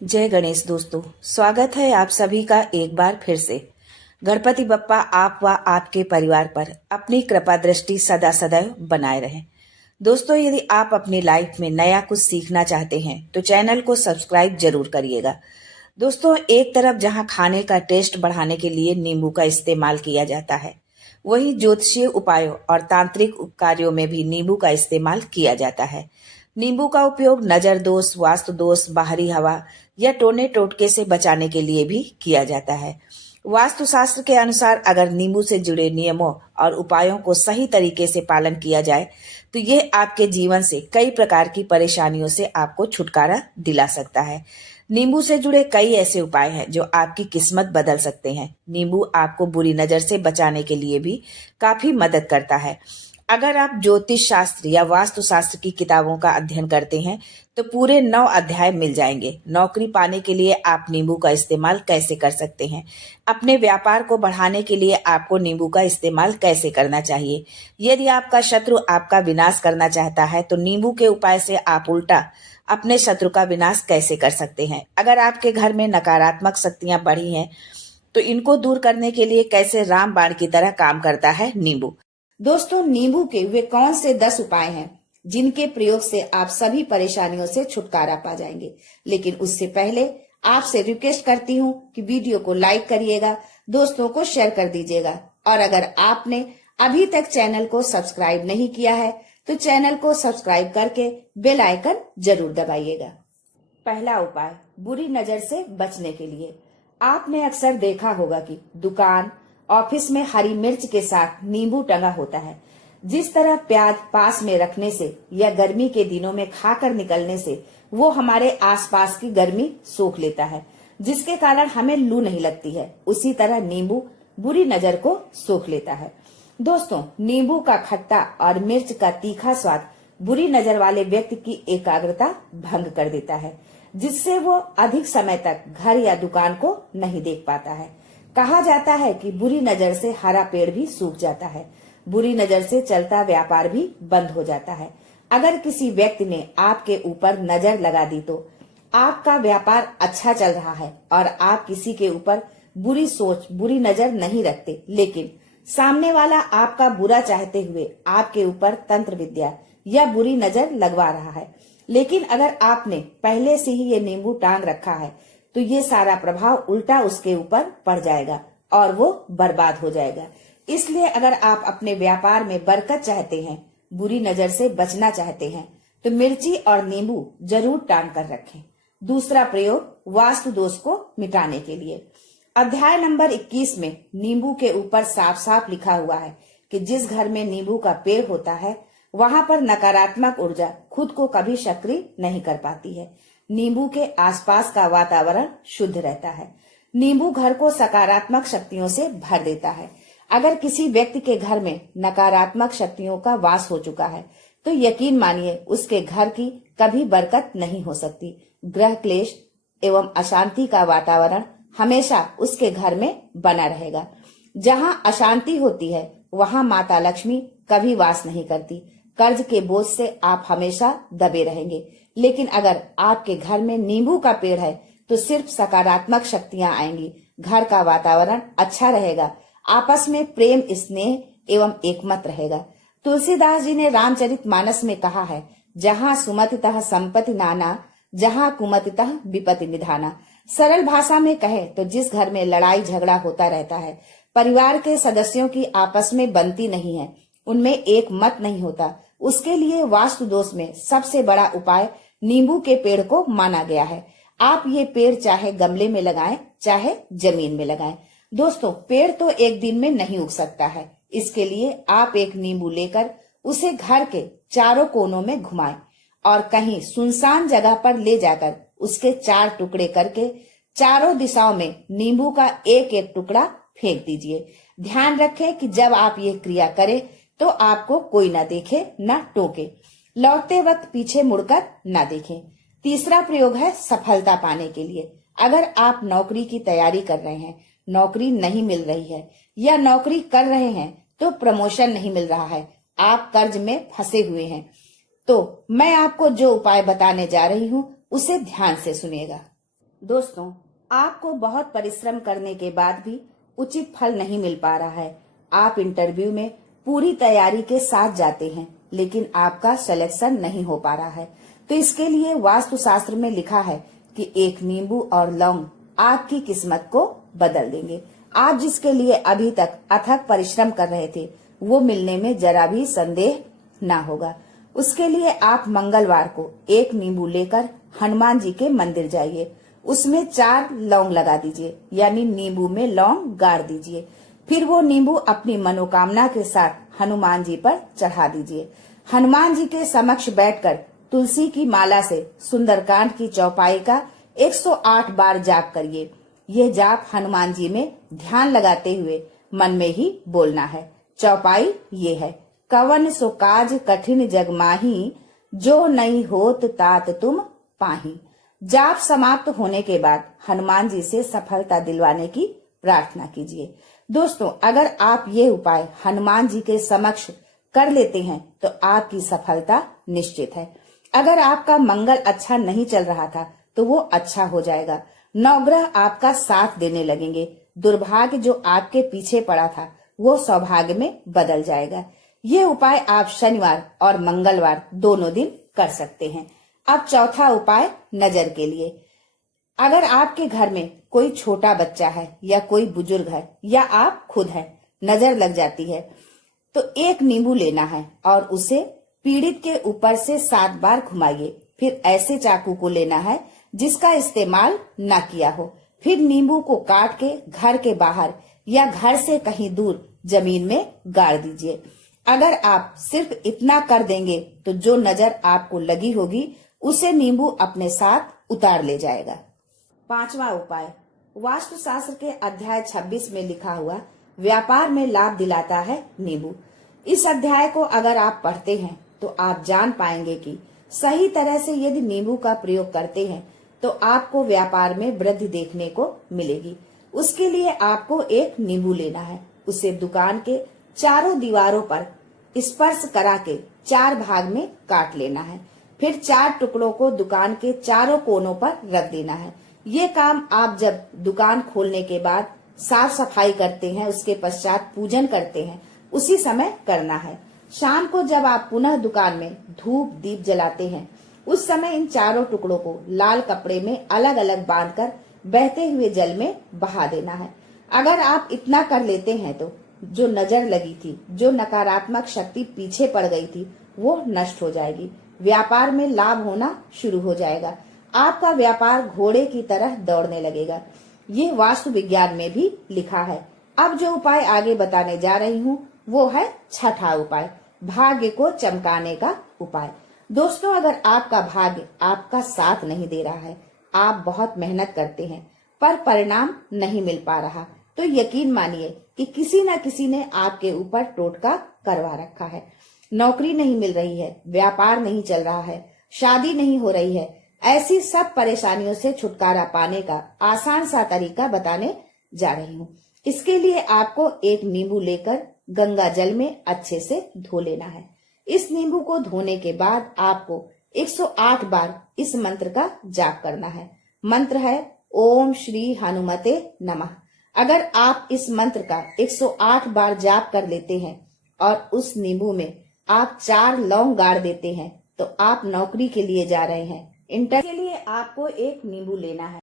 जय गणेश दोस्तों, स्वागत है आप सभी का एक बार फिर से। गणपति बप्पा आप व आपके परिवार पर अपनी कृपा दृष्टि सदा सदैव बनाए रहें। दोस्तों, यदि आप अपनी लाइफ में नया कुछ सीखना चाहते हैं तो चैनल को सब्सक्राइब जरूर करिएगा। दोस्तों, एक तरफ जहां खाने का टेस्ट बढ़ाने के लिए नींबू का इस्तेमाल किया जाता है, वहीं ज्योतिषीय उपायों और तांत्रिक कार्यों में भी नींबू का इस्तेमाल किया जाता है। नींबू का उपयोग नजर दोष, वास्तु दोष, बाहरी हवा या टोने टोटके से बचाने के लिए भी किया जाता है। वास्तुशास्त्र के अनुसार अगर नींबू से जुड़े नियमों और उपायों को सही तरीके से पालन किया जाए तो ये आपके जीवन से कई प्रकार की परेशानियों से आपको छुटकारा दिला सकता है। नींबू से जुड़े कई ऐसे उपाय हैं जो आपकी किस्मत बदल सकते हैं। नींबू आपको बुरी नजर से बचाने के लिए भी काफी मदद करता है। अगर आप ज्योतिष शास्त्र या वास्तु शास्त्र की किताबों का अध्ययन करते हैं तो पूरे 9 अध्याय मिल जाएंगे। नौकरी पाने के लिए आप नींबू का इस्तेमाल कैसे कर सकते हैं, अपने व्यापार को बढ़ाने के लिए आपको नींबू का इस्तेमाल कैसे करना चाहिए, यदि आपका शत्रु आपका विनाश करना चाहता है तो नींबू के उपाय से आप उल्टा अपने शत्रु का विनाश कैसे कर सकते हैं, अगर आपके घर में नकारात्मक शक्तियां बढ़ी हैं तो इनको दूर करने के लिए कैसे रामबाण की तरह काम करता है नींबू। दोस्तों, नींबू के वे कौन से 10 उपाय हैं जिनके प्रयोग से आप सभी परेशानियों से छुटकारा पा जाएंगे। लेकिन उससे पहले आपसे रिक्वेस्ट करती हूँ कि वीडियो को लाइक करिएगा, दोस्तों को शेयर कर दीजिएगा और अगर आपने अभी तक चैनल को सब्सक्राइब नहीं किया है तो चैनल को सब्सक्राइब करके बेल आइकन जरूर दबाइएगा। पहला उपाय, बुरी नजर से बचने के लिए। आपने अक्सर देखा होगा कि दुकान, ऑफिस में हरी मिर्च के साथ नींबू टंगा होता है। जिस तरह प्याज पास में रखने से या गर्मी के दिनों में खाकर निकलने से वो हमारे आसपास की गर्मी सोख लेता है, जिसके कारण हमें लू नहीं लगती है, उसी तरह नींबू बुरी नजर को सोख लेता है। दोस्तों, नींबू का खट्टा और मिर्च का तीखा स्वाद बुरी नजर वाले व्यक्ति की एकाग्रता भंग कर देता है, जिससे वो अधिक समय तक घर या दुकान को नहीं देख पाता है। कहा जाता है कि बुरी नजर से हरा पेड़ भी सूख जाता है, बुरी नजर से चलता व्यापार भी बंद हो जाता है। अगर किसी व्यक्ति ने आपके ऊपर नजर लगा दी तो आपका व्यापार अच्छा चल रहा है और आप किसी के ऊपर बुरी सोच, बुरी नजर नहीं रखते, लेकिन सामने वाला आपका बुरा चाहते हुए आपके ऊपर तंत्र विद्या या बुरी नजर लगवा रहा है। लेकिन अगर आपने पहले से ही ये नींबू टांग रखा है तो ये सारा प्रभाव उल्टा उसके ऊपर पड़ जाएगा और वो बर्बाद हो जाएगा। इसलिए अगर आप अपने व्यापार में बरकत चाहते हैं, बुरी नजर से बचना चाहते हैं तो मिर्ची और नींबू जरूर टांग कर रखें। दूसरा प्रयोग, वास्तु दोष को मिटाने के लिए। अध्याय नंबर 21 में नींबू के ऊपर साफ साफ लिखा हुआ है कि जिस घर में नींबू का पेड़ होता है वहां पर नकारात्मक ऊर्जा खुद को कभी सक्रिय नहीं कर पाती है। नींबू के आसपास का वातावरण शुद्ध रहता है। नींबू घर को सकारात्मक शक्तियों से भर देता है। अगर किसी व्यक्ति के घर में नकारात्मक शक्तियों का वास हो चुका है तो यकीन मानिए उसके घर की कभी बरकत नहीं हो सकती। ग्रह क्लेश एवं अशांति का वातावरण हमेशा उसके घर में बना रहेगा। जहां अशांति होती है वहां माता लक्ष्मी कभी वास नहीं करती। कर्ज के बोझ से आप हमेशा दबे रहेंगे। लेकिन अगर आपके घर में नींबू का पेड़ है तो सिर्फ सकारात्मक शक्तियां आएंगी। घर का वातावरण अच्छा रहेगा, आपस में प्रेम, स्नेह एवं एकमत रहेगा। तुलसीदास जी ने रामचरितमानस में कहा है, जहाँ सुमतितः संपत्ति नाना, जहाँ कुमतितः विपत्ति निधाना। सरल भाषा में कहे तो जिस घर में लड़ाई झगड़ा होता रहता है, परिवार के सदस्यों की आपस में बनती नहीं है, उनमें एक मत नहीं होता, उसके लिए वास्तु दोष में सबसे बड़ा उपाय नींबू के पेड़ को माना गया है। आप ये पेड़ चाहे गमले में लगाएं, चाहे जमीन में लगाएं। दोस्तों, पेड़ तो एक दिन में नहीं उग सकता है। इसके लिए आप एक नींबू लेकर उसे घर के चारों कोनों में घुमाएं और कहीं सुनसान जगह पर ले जाकर उसके 4 टुकड़े करके चारों दिशाओं में नींबू का एक एक टुकड़ा फेंक दीजिए। ध्यान रखें कि जब आप ये क्रिया करें तो आपको कोई ना देखे, ना टोके। लौटते वक्त पीछे मुड़कर ना देखें। तीसरा प्रयोग है सफलता पाने के लिए। अगर आप नौकरी की तैयारी कर रहे हैं, नौकरी नहीं मिल रही है या नौकरी कर रहे हैं तो प्रमोशन नहीं मिल रहा है, आप कर्ज में फंसे हुए हैं, तो मैं आपको जो उपाय बताने जा रही हूँ उसे ध्यान से सुनिएगा। दोस्तों, आपको बहुत परिश्रम करने के बाद भी उचित फल नहीं मिल पा रहा है। आप इंटरव्यू में पूरी तैयारी के साथ जाते हैं, लेकिन आपका सिलेक्शन नहीं हो पा रहा है। तो इसके लिए वास्तुशास्त्र में लिखा है कि एक नींबू और लौंग आपकी किस्मत को बदल देंगे। आप जिसके लिए अभी तक अथक परिश्रम कर रहे थे, वो मिलने में जरा भी संदेह ना होगा। उसके लिए आप मंगलवार को एक नींबू लेकर हनुमान जी के मंदिर जाइए। उसमें 4 लौंग लगा दीजिए, यानी नींबू में लौंग गाड़ दीजिए। फिर वो नींबू अपनी मनोकामना के साथ हनुमान जी पर चढ़ा दीजिए। हनुमान जी के समक्ष बैठकर तुलसी की माला से सुंदरकांड की चौपाई का 108 बार जाप करिए। यह जाप हनुमान जी में ध्यान लगाते हुए मन में ही बोलना है। चौपाई ये है, कवन सो काज कठिन जग माही, जो नहीं होत तात तुम पाही। जाप समाप्त होने के बाद हनुमान जी से सफलता दिलवाने की प्रार्थना कीजिए। दोस्तों, अगर आप ये उपाय हनुमान जी के समक्ष कर लेते हैं तो आपकी सफलता निश्चित है। अगर आपका मंगल अच्छा नहीं चल रहा था तो वो अच्छा हो जाएगा। नवग्रह आपका साथ देने लगेंगे। दुर्भाग्य जो आपके पीछे पड़ा था वो सौभाग्य में बदल जाएगा। ये उपाय आप शनिवार और मंगलवार दोनों दिन कर सकते हैं। अब चौथा उपाय नजर के लिए। अगर आपके घर में कोई छोटा बच्चा है या कोई बुजुर्ग है या आप खुद हैं, नजर लग जाती है, तो एक नींबू लेना है और उसे पीड़ित के ऊपर से 7 बार घुमाइए। फिर ऐसे चाकू को लेना है जिसका इस्तेमाल न किया हो। फिर नींबू को काट के घर के बाहर या घर से कहीं दूर जमीन में गाड़ दीजिए। अगर आप सिर्फ इतना कर देंगे तो जो नजर आपको लगी होगी उसे नींबू अपने साथ उतार ले जाएगा। 5वां उपाय, वास्तुशास्त्र के अध्याय 26 में लिखा हुआ व्यापार में लाभ दिलाता है नींबू। इस अध्याय को अगर आप पढ़ते हैं तो आप जान पाएंगे कि सही तरह से यदि नींबू का प्रयोग करते हैं तो आपको व्यापार में वृद्धि देखने को मिलेगी। उसके लिए आपको एक नींबू लेना है। उसे दुकान के चारों दीवारों पर स्पर्श करा के 4 भाग में काट लेना है। फिर 4 टुकड़ों को दुकान के चारों कोनों पर रख देना है। ये काम आप जब दुकान खोलने के बाद साफ सफाई करते हैं, उसके पश्चात पूजन करते हैं, उसी समय करना है। शाम को जब आप पुनः दुकान में धूप दीप जलाते हैं, उस समय इन चारों टुकड़ों को लाल कपड़े में अलग अलग बांधकर बहते हुए जल में बहा देना है। अगर आप इतना कर लेते हैं तो जो नजर लगी थी, जो नकारात्मक शक्ति पीछे पड़ गई थी, वो नष्ट हो जाएगी। व्यापार में लाभ होना शुरू हो जाएगा। आपका व्यापार घोड़े की तरह दौड़ने लगेगा। ये वास्तु विज्ञान में भी लिखा है। अब जो उपाय आगे बताने जा रही हूँ वो है 6ठा उपाय, भाग्य को चमकाने का उपाय। दोस्तों, अगर आपका भाग्य आपका साथ नहीं दे रहा है, आप बहुत मेहनत करते हैं पर परिणाम नहीं मिल पा रहा, तो यकीन मानिए कि किसी न किसी ने आपके ऊपर टोटका करवा रखा है। नौकरी नहीं मिल रही है, व्यापार नहीं चल रहा है, शादी नहीं हो रही है। ऐसी सब परेशानियों से छुटकारा पाने का आसान सा तरीका बताने जा रही हूँ। इसके लिए आपको एक नींबू लेकर गंगा जल में अच्छे से धो लेना है। इस नींबू को धोने के बाद आपको 108 बार इस मंत्र का जाप करना है। मंत्र है ओम श्री हनुमते नमः। अगर आप इस मंत्र का 108 बार जाप कर लेते हैं और उस नींबू में आप 4 लौंग गाड़ देते हैं तो आप नौकरी के लिए जा रहे हैं। इंटरव्यू के लिए आपको एक नींबू लेना है।